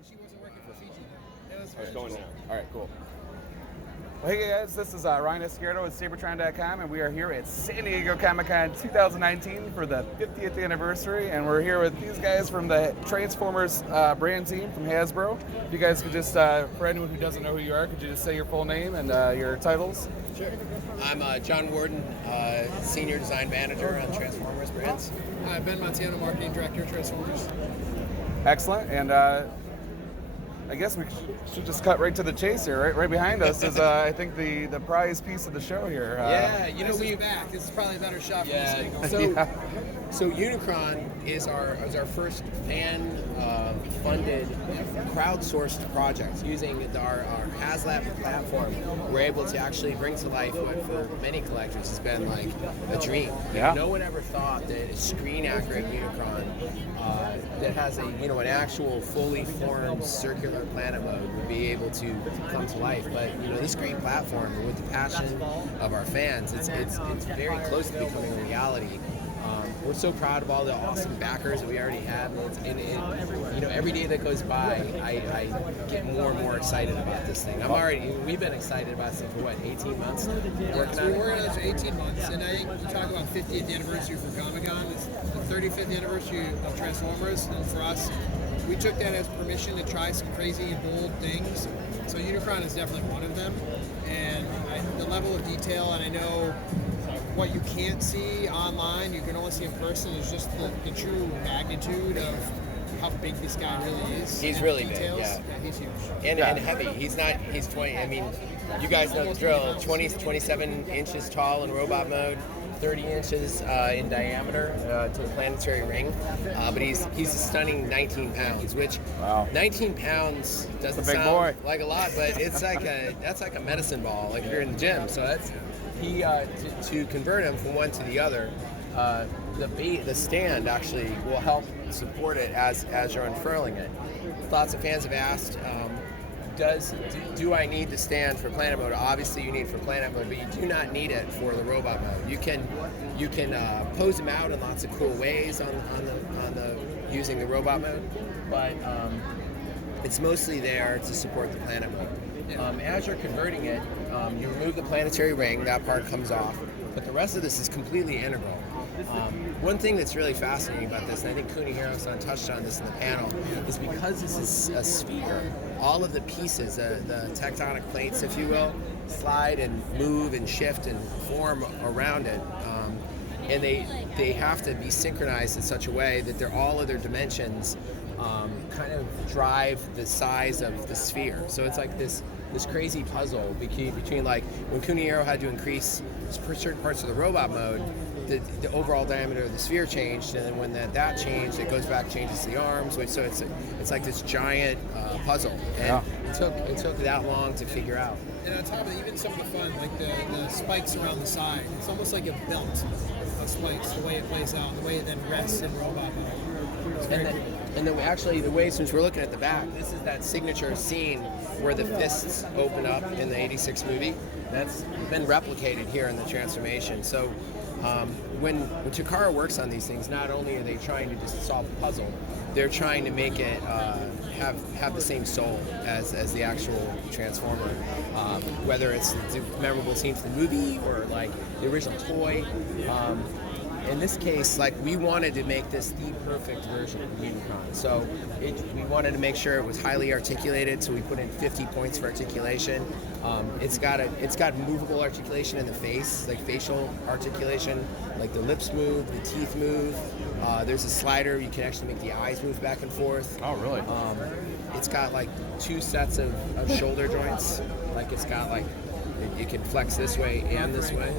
and she wasn't working for Fiji. It was It's going now. All right, cool. Well, hey guys, this is Ryan Escuero with Seibertron.com, and we are here at San Diego Comic-Con 2019 for the 50th anniversary, and we're here with these guys from the Transformers brand team from Hasbro. If you guys could just, for anyone who doesn't know who you are, could you just say your full name and your titles? Sure. I'm John Warden, Senior Design Manager on Transformers brands. Hi, Ben Montano, Marketing Director, Transformers. Excellent, and I guess we should just cut right to the chase here. Right behind us is, I think, the prize piece of the show here. Yeah, you know, we're back. This is probably a better shot for yeah. this angle. So Unicron is our first fan funded, crowdsourced project using our HasLab platform. We're able to actually bring to life what for many collectors has been like a dream. Yeah. No one ever thought that a screen accurate Unicron that has an actual fully formed circular planet mode would be able to come to life. But this great platform, with the passion of our fans, it's very close to becoming a reality. We're so proud of all the awesome backers that we already have. Every day that goes by, I get more and more excited about this thing. We've been excited about this thing for 18 months? So we're working on it for 18 months, and I think you talk about 50th anniversary for Comic-Con. It's the 35th anniversary of Transformers, and for us, we took that as permission to try some crazy and bold things. So Unicron is definitely one of them, and the level of detail, and I know what you can't see online, you can only see in person, is just the true magnitude of how big this guy really is. He's really details. big, yeah. He's huge. And heavy. He's 20, I mean, you guys know the drill, 27 inches tall in robot mode, 30 inches in diameter to the planetary ring, but he's a stunning 19 pounds, which 19 pounds doesn't sound like a lot, but it's that's like a medicine ball, like if you're in the gym. So that's to convert him from one to the other. The stand actually will help support it as you're unfurling it. Lots of fans have asked, do I need the stand for planet mode? Obviously you need it for planet mode, but you do not need it for the robot mode. You can pose them out in lots of cool ways on the using the robot mode, but it's mostly there to support the planet mode. As you're converting it, you remove the planetary ring, that part comes off, but the rest of this is completely integral. One thing that's really fascinating about this, and I think Kunihiro-san touched on this in the panel, is because this is a sphere, all of the pieces, the tectonic plates, if you will, slide and move and shift and form around it. And they have to be synchronized in such a way that all of their dimensions kind of drive the size of the sphere. So it's like this crazy puzzle between like when Kunihiro had to increase certain parts of the robot mode, the overall diameter of the sphere changed, and then when that changed, it goes back, changes the arms. So it's like this giant puzzle, and it took that long to figure out. And on top of it, even some of the fun, like the spikes around the side, it's almost like a belt of spikes, the way it plays out, the way it then rests in robot mode. And then actually, the way, since we're looking at the back, this is that signature scene where the fists open up in the '86 movie. That's been replicated here in the transformation. So when Takara works on these things, not only are they trying to just solve a puzzle, they're trying to make it have the same soul as the actual Transformer. Whether it's the memorable scene from the movie or like the original toy. In this case, like, we wanted to make this the perfect version of Unicron. So we wanted to make sure it was highly articulated, so we put in 50 points for articulation. It's got movable articulation in the face, like facial articulation, like the lips move, the teeth move. There's a slider, you can actually make the eyes move back and forth. Oh, really? It's got like 2 sets of shoulder joints. Like it's got like, it can flex this way and this way.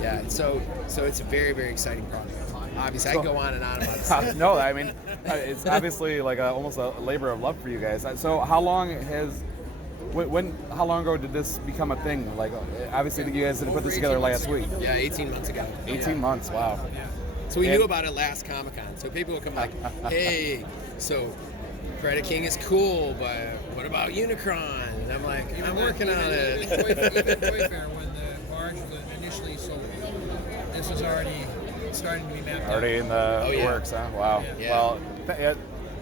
Yeah, so it's a very, very exciting project. Obviously, I can go on and on about this. No, I mean, it's obviously like almost a labor of love for you guys. So how long ago did this become a thing? Like, obviously you guys didn't put this together last week. Yeah, 18 months ago. 18 months, wow. So we knew about it last Comic-Con. So people would come like, hey, so Predaking is cool, but what about Unicron? And I'm like, I'm working on it. Even Toy Fair, when the barge was initially sold, this was already starting to be mapped out. Already in the works, huh? Wow. Yeah. Well,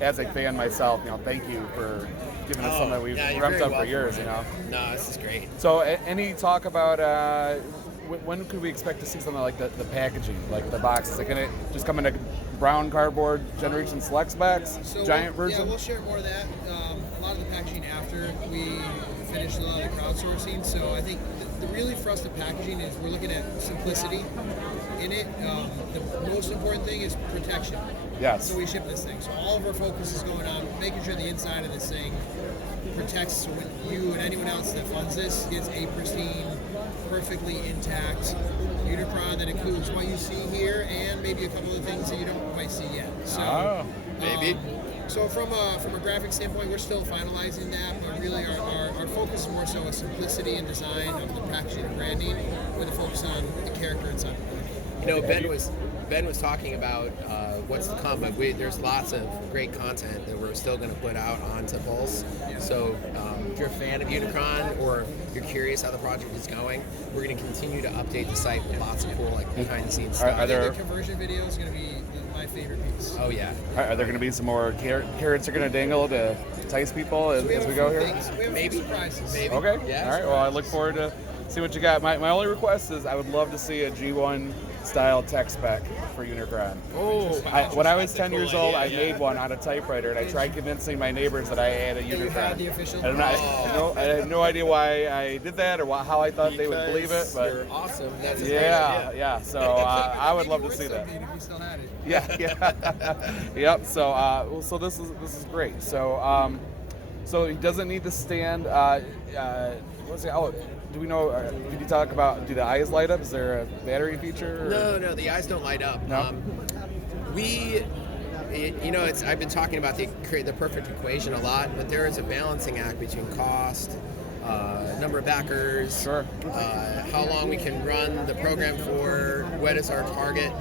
as a fan myself, thank you for giving us something that we've you're dreamt very of for welcome, years. man. No, this is great. So, any talk about when could we expect to see something like the packaging, like the boxes? Is it gonna just come in a brown cardboard Generation Selects box, giant version? Yeah, we'll share more of that. A lot of the packaging after we finish a lot of the crowdsourcing. So I think really for us, the packaging is we're looking at simplicity in it. The most important thing is protection. Yes. So we ship this thing. So all of our focus is going on making sure the inside of this thing protects, so when you and anyone else that funds this gets a pristine, perfectly intact Unicron that includes what you see here and maybe a couple of things that you don't quite see yet. So maybe. So from a graphic standpoint, we're still finalizing that, but really our focus is more so a simplicity and design of the packaging and branding with a focus on the character inside the book. Ben was talking about what's to come, but there's lots of great content that we're still going to put out onto Pulse. Yeah. So if you're a fan of Unicron or you're curious how the project is going, we're going to continue to update the site with lots of cool behind the scenes stuff. Are there the conversion video is going to be my favorite piece. Oh yeah. Are there going to be some more carrots are going to dangle to entice people as we go here? We have Maybe. surprises. Maybe. Okay. Yeah, All right. Well, I look forward to see what you got. My only request is I would love to see a G1 style tech spec for Unicron. When I was 10 years old, I made one on a typewriter, and I tried convincing my neighbors that I had a Unicron. had the official? I have no idea why I did that or how I thought they would believe it. But you're awesome. That's a yeah. So I would love to see that. If you still had it. Yeah. Yep. So this is great. So he doesn't need to stand. Let's see. Oh, do we know? Did you talk about? Do the eyes light up? Is there a battery feature? Or? No, the eyes don't light up. No. I've been talking about the perfect equation a lot, but there is a balancing act between cost, number of backers, Sure. How long we can run the program for, what is our target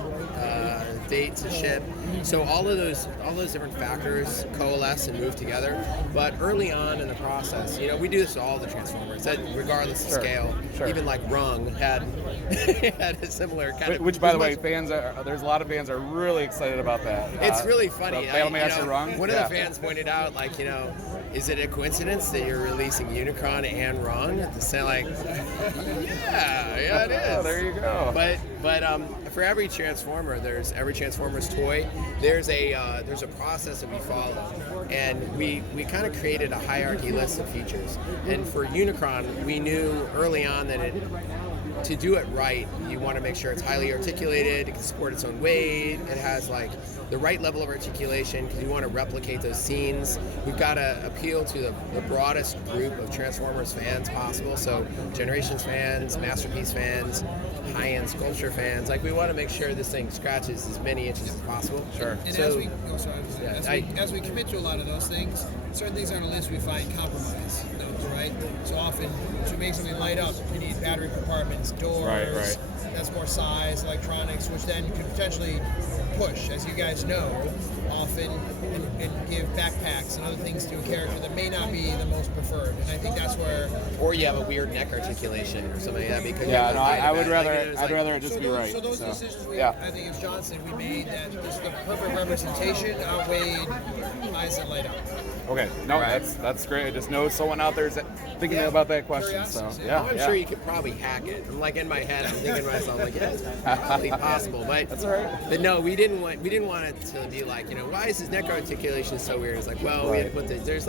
date to ship. So all those different factors coalesce and move together. But early on in the process, we do this to all the Transformers, regardless of scale. Sure. Even like Rung had a similar kind of. Which, by the way, there's a lot of fans are really excited about that. It's really funny. Battlemaster Rung. One of the fans pointed out, is it a coincidence that you're releasing Unicron and Rung at the same? Yeah, it is. Oh, there you go. But for every Transformers toy, there's a process that we follow, and we kind of created a hierarchy list of features. And for Unicron, we knew early on that to do it right, you want to make sure it's highly articulated, it can support its own weight, it has the right level of articulation because you want to replicate those scenes. We've got to appeal to the broadest group of Transformers fans possible, so Generations fans, Masterpiece fans, high-end sculpture fans. We want to make sure this thing scratches as many inches as possible. Sure. And so, as we commit to a lot of those things, certain things on the list we find compromise those, right? So often to make something light up, you need battery compartments, doors. Right. That's more size, electronics, which then could potentially push, as you guys know, often and give backpacks and other things to a character that may not be the most preferred. And I think that's where. Or you have a weird neck articulation or something like that. Because I would rather it just be right. So those decisions, I think as John said, we made that just the perfect representation outweighed eyes that light up. Okay, no, that's great. I just know someone out there is thinking about that question. So I'm sure you could probably hack it. I'm in my head, I'm thinking to myself, it's probably possible. But that's all right. But no, we didn't want it to be why is his neck articulation so weird? It's we had to put there's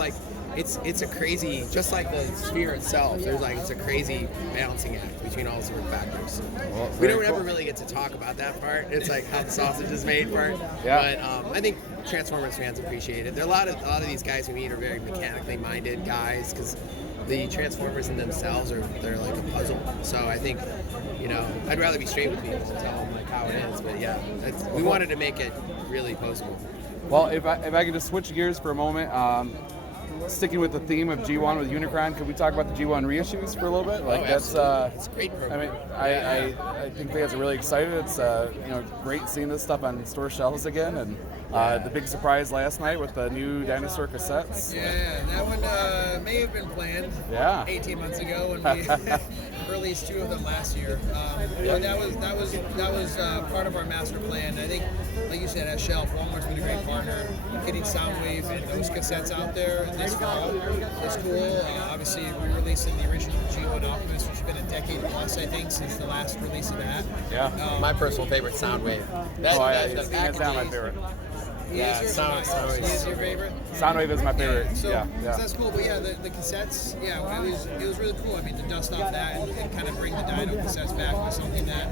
it's a crazy, just like the sphere itself. There's it's a crazy balancing act between all those different factors. Well, we don't ever really get to talk about that part. It's how the sausage is made part. Yeah. But I think Transformers fans appreciate it. There are a lot of these guys we meet are very mechanically minded guys because the Transformers in themselves they're like a puzzle. So I think I'd rather be straight with people and tell them how it is. But we wanted to make it really posable. Well, if I could just switch gears for a moment, sticking with the theme of G1 with Unicron, could we talk about the G1 reissues for a little bit? It's a great program. I think fans are really excited. It's great seeing this stuff on store shelves again, and The big surprise last night with the new dinosaur cassettes. Yeah, that one may have been planned 18 months ago when we released 2 of them last year. But that was part of our master plan. I think, like you said, at Shelf, Walmart's been a great partner. Getting Soundwave and those cassettes out there this fall is cool. Obviously, we released the original G1 Optimus, which has been a decade plus, I think, since the last release of that. Yeah. My personal favorite, Soundwave. Hands down my favorite. Soundwave is your favorite? Soundwave is my favorite. So, yeah. So that's cool. But yeah, the cassettes, it was really cool. I mean, to dust off that and kind of bring the Dino cassettes back was something that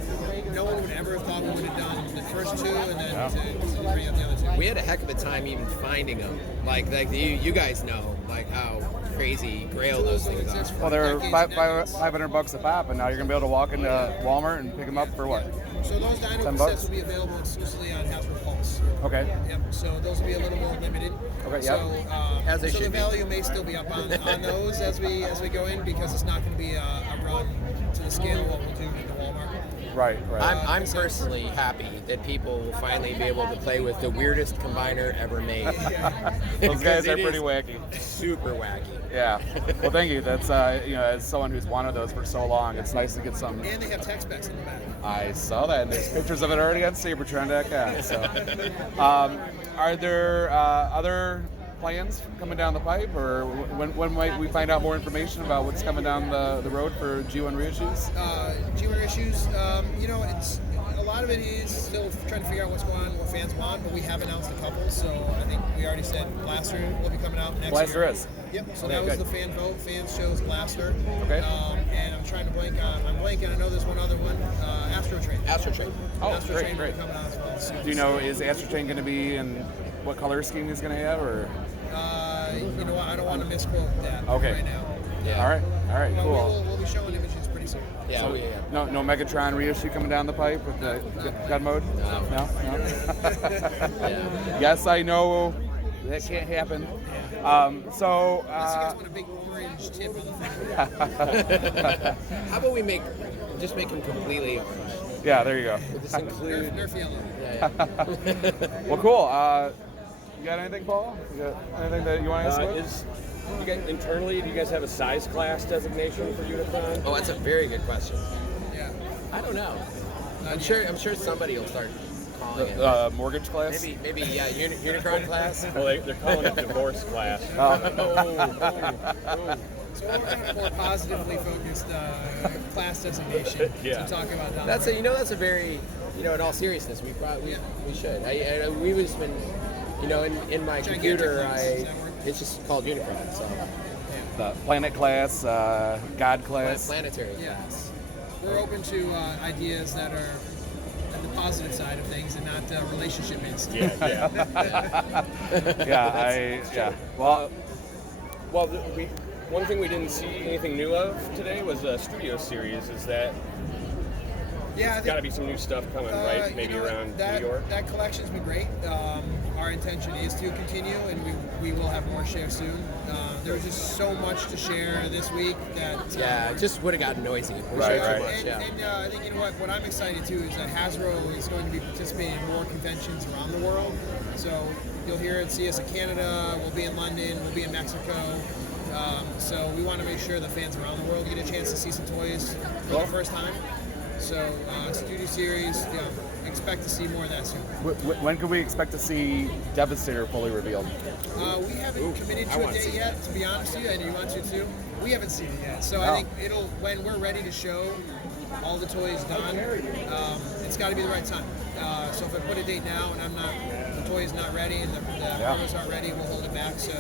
no one would ever have thought we would have done the first 2, and then to bring up the other 2. We had a heck of a time even finding them. Like you guys know, like how crazy grail those things are. Well, they're $500 a pop, and now you're gonna be able to walk into Walmart and pick them up for what? So those Dino cassettes will be available exclusively on Hasbro Pulse. Okay. Yep. So those will be a little more limited. Okay. So, As they so the should be. value may still be up on those as we go in, because it's not going to be a run to the scale of what we'll do in the Walmart. Right. I'm personally happy that people will finally be able to play with the weirdest combiner ever made. Those guys are It pretty is wacky. Super wacky. Yeah. Well, thank you. That's as someone who's wanted those for so long, it's nice to get some. And they have tech specs in the back. I saw that, and there's pictures of it already on Seibertron.com. So, are there other plans coming down the pipe, or when might we find out more information about what's coming down the road for G1 reissues? G1 reissues, it's a lot of it is still trying to figure out what's going on, what fans want, but we have announced a couple. So I think we already said Blaster will be coming out next Blaster year. is. Yep. So Okay, that was good. the fan vote. Fans chose Blaster. Okay. And I'm trying to blank on. I'm blanking. I know there's one other one. Astro Train. Astro Train. Oh, Astro great, Train will great. be coming out as well soon. Do you know, is Astro Train going to be in what color scheme he's going to have, or? You know what? I don't want to misquote that right now. Yeah. All right, No, cool. we'll be showing images pretty soon. Yeah. So, no Megatron reissue coming down the pipe with the gun mode? No? Yeah. Yes, I know that can't happen. Unless you guys want a big orange tip on the front. How about we make them completely orange? Yeah, there you go. Just include. Nerf yellow. Yeah. Well, cool. You got anything, Paul? You got anything that you want to ask about? You guys, internally, do you guys have a size class designation for Unicron? Oh, that's a very good question. Yeah. I don't know. I'm sure somebody will start calling it. Mortgage class? Maybe Unicron class. Well, they're calling it divorce class. So we're kind of more positively focused class designation Yeah. to talk about down That's the road. that's a very, in all seriousness, we should. We've just been, in my Gigantic computer, class, does that work? it's just called Unicron, so The planet class, God class. planetary Yeah. class. We're open to ideas that are on the positive side of things and not relationship based. Yeah. Well, Well, one thing we didn't see anything new of today was the studio series. Is that Yeah, I got to think be some new stuff coming, right? Maybe around New York. That collection's been great. Our intention is to continue, and we will have more share soon. There was just so much to share this week that Yeah, it just would have gotten noisy. We Right, shared too right. much, yeah. And I think what I'm excited too is that Hasbro is going to be participating in more conventions around the world. So you'll hear and see us in Canada. We'll be in London. We'll be in Mexico. So we want to make sure the fans around the world get a chance to see some toys for the first time. So Studio Series, expect to see more of that soon. when can we expect to see Devastator fully revealed? We haven't committed to a date yet, to be honest with you, and you want to too. We haven't seen it yet, so No. I think when we're ready to show all the toys done, it's got to be the right time. So if I put a date now and the toy is not ready and the promos aren't ready, we'll hold it back. So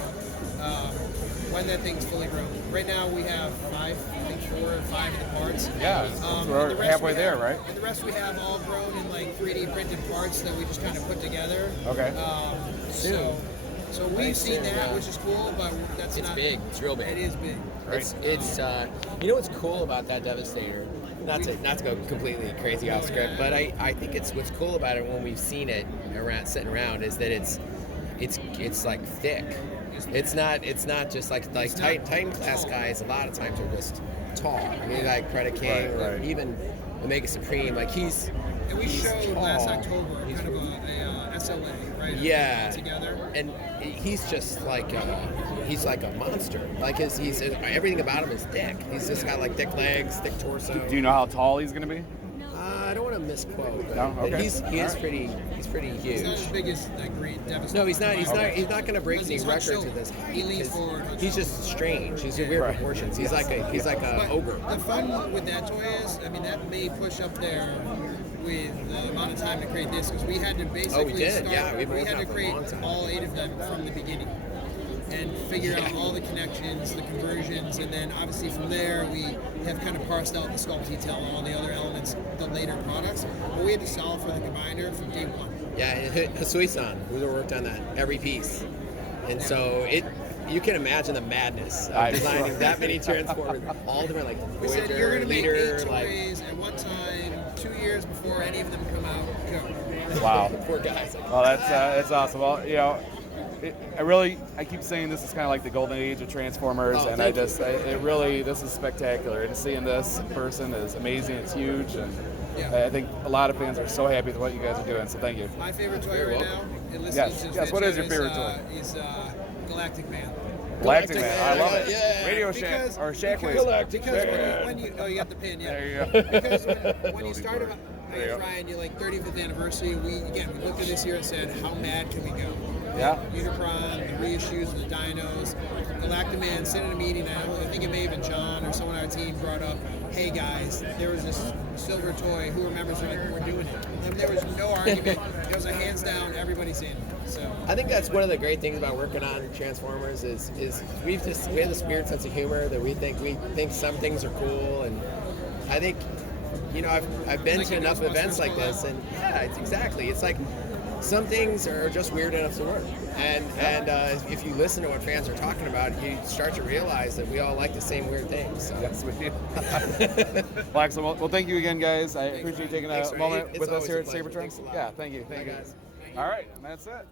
when that thing's fully grown. Right now we have 4 or 5 of the parts. Yeah, And we're the rest halfway we there, have- right? And the rest we have all grown in like 3D printed parts that we just kind of put together. Okay. So we've seen that, which is cool, but that's It's not big. It's real big. It is big. It's what's cool about that Devastator, not to go completely crazy off script, but I think it's what's cool about it when we've seen it sitting around is that it's like thick. It's not just like Titan class guys. A lot of times are just tall. I mean, like Credit King or even Omega Supreme. Like And we showed tall. last October kind of a SLA. right? Yeah. Together. And he's just like he's like a monster. Like he's everything about him is thick. He's just got like thick legs, thick torso. Do you know how tall he's going to be? I don't want to misquote, but, No? Okay. but he is pretty huge. He's not as big as that great Devastator. No, he's not. He's not going to break any He's records hunched at this over. height. He leans 'cause forward. He's just strange. He's weird Right. proportions. He's like a ogre. The fun with that toy is, I mean, that may push up there with the amount of time to create this, because we had to basically did. start. Yeah, we've been we working had on to it for a create long time. all 8 of them from the beginning and figure out all the connections, the conversions, and then obviously from there we have kind of parsed out the sculpt detail and all the other elements, the later products. But we had to solve for the combiner from day one. Yeah, and Hasui-san, who worked on that every piece, and so you can imagine the madness of designing that many Transformers, all different, like We said you're Voyager, going to make Leader, 8 like toys at one time, 2 years before any of them come out. Go. Wow. poor guys. Well, that's awesome. Well, I keep saying this is kind of like the golden age of Transformers, Oh, and thank you. this is spectacular. And seeing this in person is amazing. It's huge, and Yeah. I think a lot of fans are so happy with what you guys are doing. So thank you. My favorite toy right now, it lists Yes, as yes, what is your favorite toy? Is Galactic Man. Galactic Man, I love it. Yeah. Radio Shack or Shackways. Because when you you got the pin, yeah. There you go. Because when you started, Ryan, you're like 35th anniversary. We looked at this year and said, how mad can we go? Yeah. Unicron, the reissues, the dinos, Galactic Man sitting in a meeting. I think it may have been John or someone on our team brought up, hey guys, there was this silver toy. Who remembers? Like, we're doing it. And there was no argument. It was a hands down. Everybody's in. So I think that's one of the great things about working on Transformers is we have this weird sense of humor that we think some things are cool, and I think I've been Like to it enough goes events like this, and it's like some things are just weird enough to work, and if you listen to what fans are talking about, you start to realize that we all like the same weird things. So. Yes, we do. Well, excellent. Well, thank you again, guys. I appreciate you taking Thanks, a Ray. moment It's with us always here a at pleasure. Seibertron. Thanks a lot. Yeah, thank you. Bye, guys. All right, and that's it.